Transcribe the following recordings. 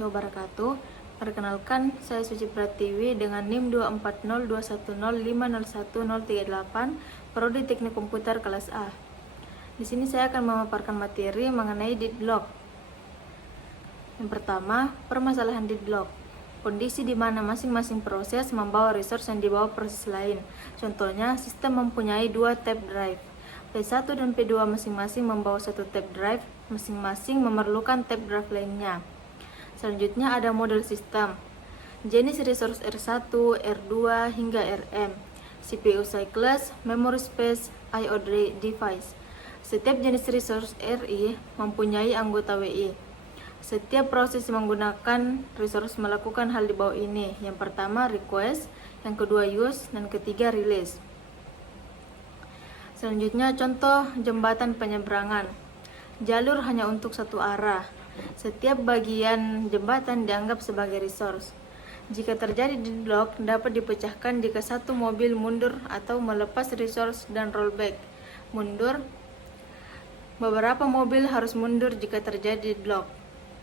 warahmatullahi wabarakatuh. Perkenalkan, saya Suci Pratiwi dengan NIM 240210501038, Prodi Teknik Komputer kelas A. Di sini saya akan memaparkan materi mengenai deadlock. Yang pertama, permasalahan deadlock. Kondisi di mana masing-masing proses membawa resource yang dibawa proses lain. Contohnya, sistem mempunyai dua tape drive. P1 dan P2 masing-masing membawa satu tape drive, masing-masing memerlukan tape drive lainnya. Selanjutnya ada model sistem. Jenis resource R1, R2, hingga RM. CPU cycles, memory space, I/O device. Setiap jenis resource RI mempunyai anggota WI. Setiap proses menggunakan resource melakukan hal di bawah ini. Yang pertama request, yang kedua use, dan ketiga release. Selanjutnya contoh jembatan penyeberangan. Jalur hanya untuk satu arah. Setiap bagian jembatan dianggap sebagai resource. Jika terjadi deadlock, dapat dipecahkan jika satu mobil mundur atau melepas resource dan rollback. Mundur, beberapa mobil harus mundur jika terjadi deadlock,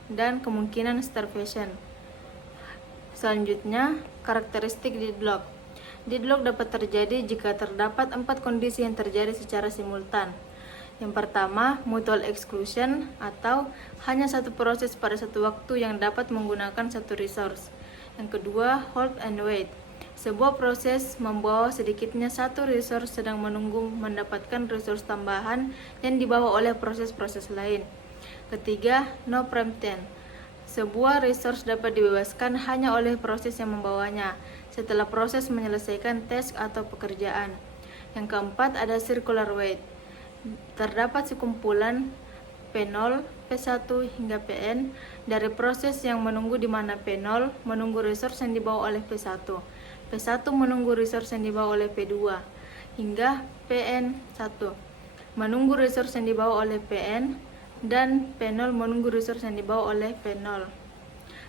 dan kemungkinan starvation. Selanjutnya, karakteristik deadlock. Deadlock dapat terjadi jika terdapat 4 kondisi yang terjadi secara simultan. Yang pertama, mutual exclusion atau hanya satu proses pada satu waktu yang dapat menggunakan satu resource. Yang kedua, hold and wait. Sebuah proses membawa sedikitnya satu resource sedang menunggu mendapatkan resource tambahan yang dibawa oleh proses-proses lain. Ketiga, no preemption. Sebuah resource dapat dibebaskan hanya oleh proses yang membawanya setelah proses menyelesaikan task atau pekerjaan. Yang keempat ada circular wait. Terdapat sekumpulan P0, P1 hingga Pn dari proses yang menunggu di mana P0 menunggu resource yang dibawa oleh P1, P1 menunggu resource yang dibawa oleh P2 hingga Pn1 menunggu resource yang dibawa oleh Pn dan P0 menunggu resource yang dibawa oleh P0.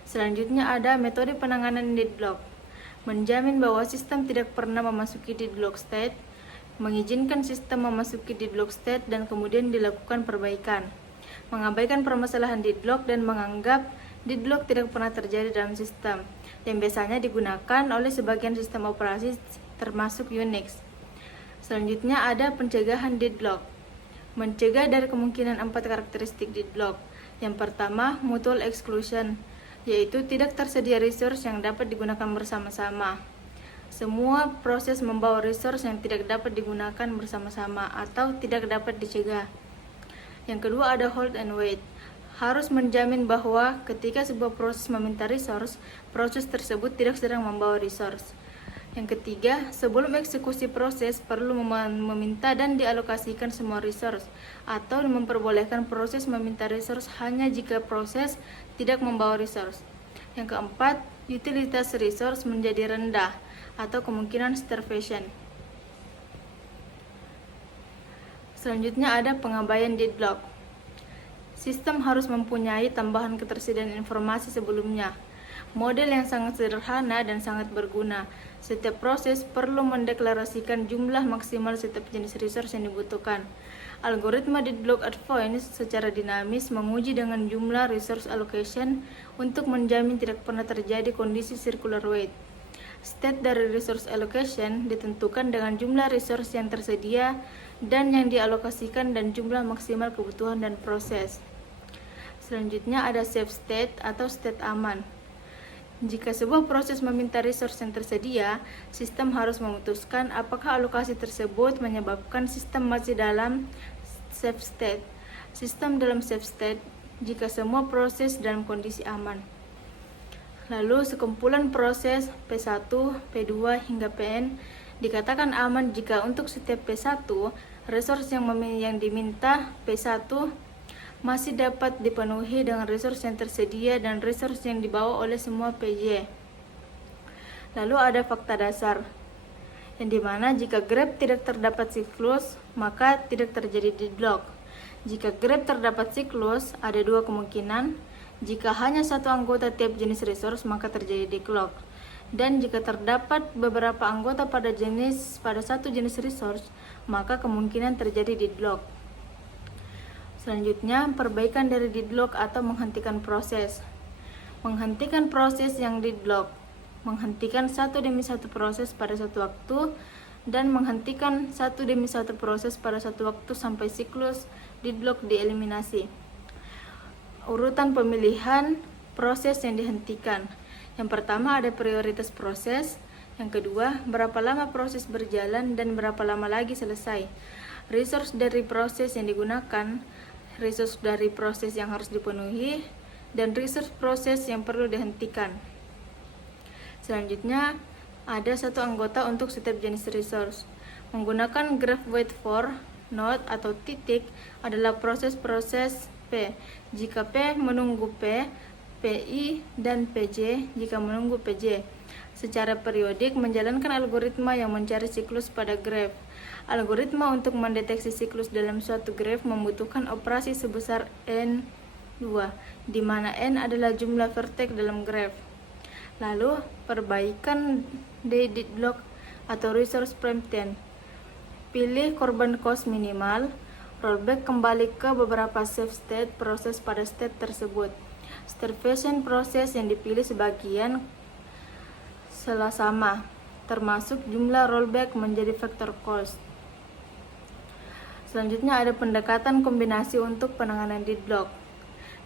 Selanjutnya ada metode penanganan deadlock. Menjamin bahwa sistem tidak pernah memasuki deadlock state, mengizinkan sistem memasuki deadlock state dan kemudian dilakukan perbaikan. Mengabaikan permasalahan deadlock dan menganggap deadlock tidak pernah terjadi dalam sistem, yang biasanya digunakan oleh sebagian sistem operasi termasuk Unix. Selanjutnya ada pencegahan deadlock. Mencegah dari kemungkinan 4 karakteristik deadlock. Yang pertama, mutual exclusion, yaitu tidak tersedia resource yang dapat digunakan bersama-sama. Semua proses membawa resource yang tidak dapat digunakan bersama-sama atau tidak dapat dicegah. Yang kedua ada hold and wait. Harus menjamin bahwa ketika sebuah proses meminta resource, proses tersebut tidak sedang membawa resource. Yang ketiga, sebelum eksekusi proses perlu meminta dan dialokasikan semua resource atau memperbolehkan proses meminta resource hanya jika proses tidak membawa resource. Yang keempat, utilitas resource menjadi rendah atau kemungkinan starvation. Selanjutnya ada pengabaian deadlock. Sistem harus mempunyai tambahan ketersediaan informasi sebelumnya. Model yang sangat sederhana dan sangat berguna. Setiap proses perlu mendeklarasikan jumlah maksimal setiap jenis resource yang dibutuhkan. Algoritma deadlock advanced secara dinamis menguji dengan jumlah resource allocation untuk menjamin tidak pernah terjadi kondisi circular wait. State dari resource allocation ditentukan dengan jumlah resource yang tersedia dan yang dialokasikan dan jumlah maksimal kebutuhan dan proses. Selanjutnya ada safe state atau state aman. Jika sebuah proses meminta resource yang tersedia, sistem harus memutuskan apakah alokasi tersebut menyebabkan sistem masih dalam safe state. Sistem dalam safe state jika semua proses dalam kondisi aman. Lalu sekumpulan proses P1, P2 hingga Pn dikatakan aman jika untuk setiap P1, resource yang diminta P1 masih dapat dipenuhi dengan resource yang tersedia dan resource yang dibawa oleh semua PJ. Lalu ada fakta dasar, yang dimana jika grep tidak terdapat siklus, maka tidak terjadi deadlock. Jika grep terdapat siklus, ada dua kemungkinan. Jika hanya satu anggota tiap jenis resource, maka terjadi deadlock. Dan jika terdapat beberapa anggota pada satu jenis resource, maka kemungkinan terjadi deadlock. Selanjutnya, perbaikan dari deadlock atau menghentikan proses. menghentikan proses yang deadlock, menghentikan satu demi satu proses pada satu waktu, dan menghentikan satu demi satu proses pada satu waktu sampai siklus deadlock dieliminasi. Urutan pemilihan proses yang dihentikan. Yang pertama ada prioritas proses, yang kedua berapa lama proses berjalan dan berapa lama lagi selesai. Resource dari proses yang digunakan, resource dari proses yang harus dipenuhi, dan resource proses yang perlu dihentikan. Selanjutnya ada satu anggota untuk setiap jenis resource. Menggunakan graph wait for node atau titik adalah proses-proses P. Jika P menunggu P, PI, dan PJ jika menunggu PJ. Secara periodik menjalankan algoritma yang mencari siklus pada graf. Algoritma untuk mendeteksi siklus dalam suatu graf membutuhkan operasi sebesar N2, di mana N adalah jumlah vertex dalam graf. Lalu, perbaikan deadlock atau resource preemption. Pilih korban cost minimal, rollback kembali ke beberapa save state proses pada state tersebut. Starvation proses yang dipilih sebagian sama, termasuk jumlah rollback menjadi factor cost. Selanjutnya ada pendekatan kombinasi untuk penanganan deadlock.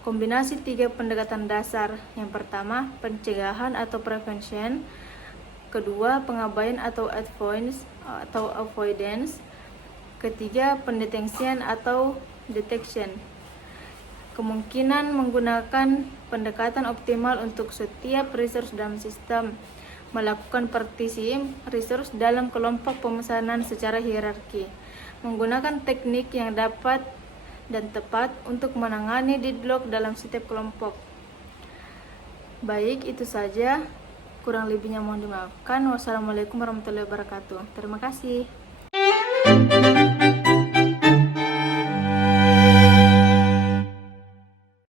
Kombinasi 3 pendekatan dasar. Yang pertama, pencegahan atau prevention. Kedua, pengabaian atau avoidance. Ketiga, pendeteksian atau detection. Kemungkinan menggunakan pendekatan optimal untuk setiap resource dalam sistem. Melakukan partisi resource dalam kelompok pemesanan secara hierarki. Menggunakan teknik yang dapat dan tepat untuk menangani deadlock dalam setiap kelompok. Baik, itu saja. Kurang lebihnya mohon dimaafkan. Wassalamualaikum warahmatullahi wabarakatuh. Terima kasih.